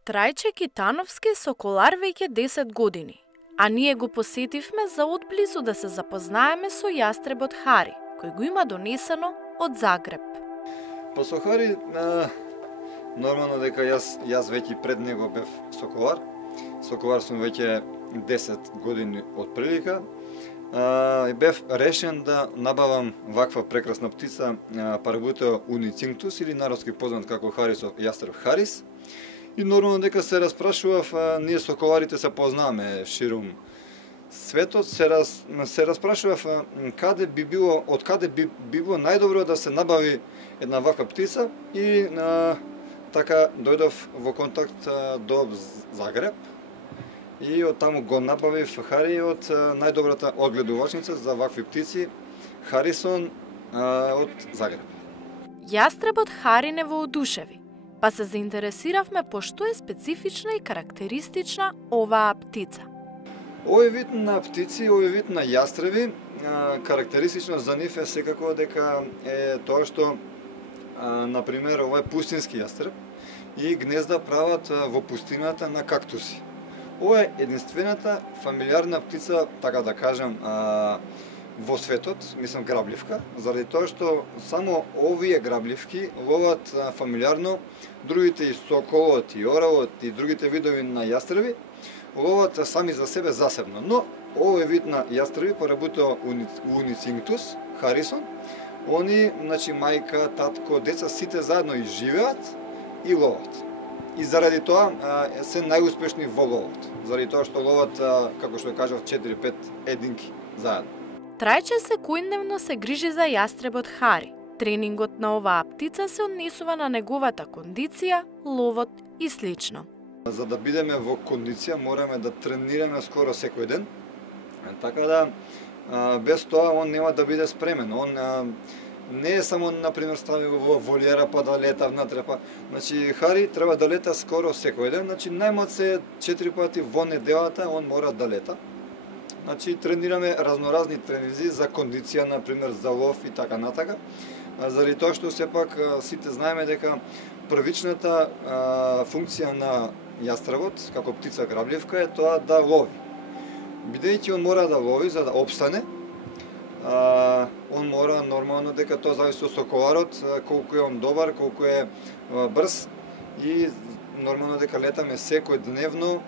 Трајче Китановски соколар веќе 10 години, а ние го посетивме за одблизу да се запознаеме со јастребот Хари, кој го има донесено од Загреб. Па со Хари, нормално дека јас веќе пред него бев соколар. Соколар сум веќе 10 години од прилика. Бев решен да набавам ваква прекрасна птица, Парабутео уницингтус или народски познат како Харисов јастреб Харис. И нормално дека се распрашував, ние соколарите се познаваме ширум светот, се распрашував каде би било, од каде би било најдобро да се набави една ваква птица и така дојдов во контакт до Загреб и од таму го набавив Хари од најдобрата одгледувачница за вакви птици Харисон од Загреб. Јастребот Хари не воодушеви, па се заинтересиравме по што е специфична и карактеристична оваа птица. Овој вид на птици, овој вид на јастреби, карактеристично за нив е секако дека е тоа што, например, ова е пустински јастреб и гнезда прават во пустината на кактуси. Ова е единствената фамилиарна птица, така да кажам, во светот, мислам грабливка, заради тоа што само овие грабливки ловат фамилиарно, другите и соколот, и оравот, и другите видови на јастреби ловат сами за себе засебно. Но овој вид на јастреби, Парабутео уницингтус, Харисон, они, значи мајка, татко, деца, сите заедно и живеат и ловат. И заради тоа се најуспешни во ловот. Заради тоа што ловат, како што кажав, 4-5 единки заедно. Трајче секојдневно се грижи за јастребот Хари. Тренингот на оваа птица се однесува на неговата кондиција, ловот и слично. За да бидеме во кондиција мораме да тренираме скоро секој ден. Така да без тоа он нема да биде спремен. Он не е само, например, стави го во волјера па да лета внатре, па. Значи Хари треба да лета скоро секој ден, значи најмалце 4 пати во неделата он мора да лета. Значи тренираме разноразни тренинзи за кондиција, например, за лов и така натака. Заради тоа што сепак сите знаеме дека првичната функција на јастребот како птица грабливка е тоа да лови. Бидејќи он мора да лови за да опстане, он мора нормално дека тоа зависи од соколарот, колку е он добар, колку е брз и нормално дека летаме секојдневно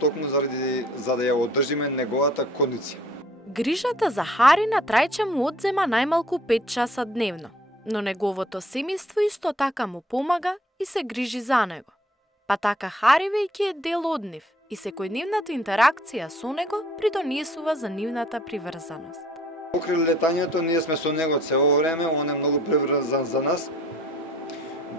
токму за да ја одржиме неговата кондиција. Грижата за Хари на Трајче му одзема најмалку 5 часа дневно, но неговото семејство исто така му помага и се грижи за него. Па така Хари веќе е дел од нив и секојдневната интеракција со него придонесува за нивната приврзаност. Покрај летањето ние сме со него цело време, он е многу приврзан за нас.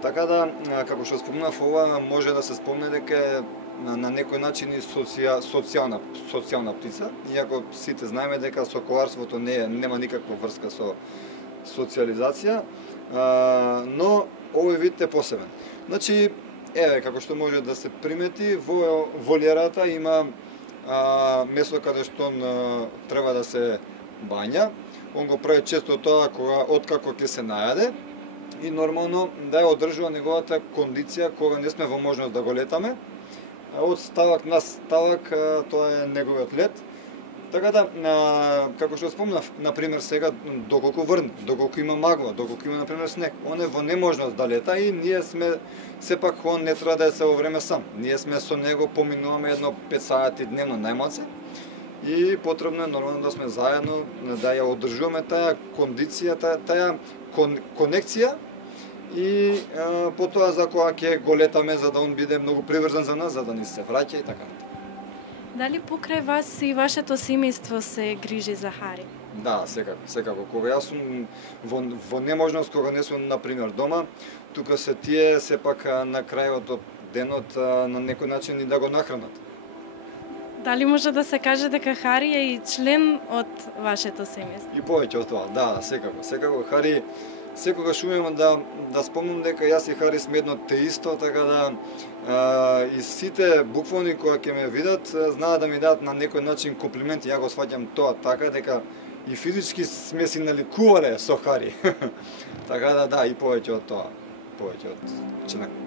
Така да, како што спомнав, ова може да се спомне дека е на некој начин и социјална птица, иако сите знаеме дека соколарството нема никаква врска со социјализација, но овој вид е посебен. Значи, еве, како што може да се примети, во волјерата има место каде што он треба да се бања. Он го прави често тоа откако ќе се најаде и нормално да ја одржува неговата кондиција кога не сме во можност да го летаме. Од ставак на ставак тоа е неговиот лет. Така да, како што спомнав, например сега доколку врне, доколку има магла, доколку има например снег, он е во неможност да лета и ние сме сепак он не треба да е цело време сам. Ние сме со него, поминуваме едно 5 сати дневно најмалце. И потребно е нормално да сме заедно, да ја одржуваме таа кондиција, таа конекција и потоа за кога ќе го летаме за да он биде многу приврзан за нас, за да ни се враќа и така. Дали покрај вас и вашето семејство се грижи за Хари? Да, секако. Кога јас сум во неможност, кога не сум, например, дома, тука се тие сепак на крајот од денот на некој начин и да го нахранат. Дали може да се каже дека Хари е и член од вашето семејство? И повеќе од тоа, да, секако. Хари, секогаш умеам да спомнам дека јас и Хари сме едно те исто, така да и сите буквални кога ќе ме видат, знаат да ми дадат на некој начин комплименти, ја го сваќам тоа така дека и физички сме си наликувале со Хари. Така да, и повеќе од тоа, повеќе од член.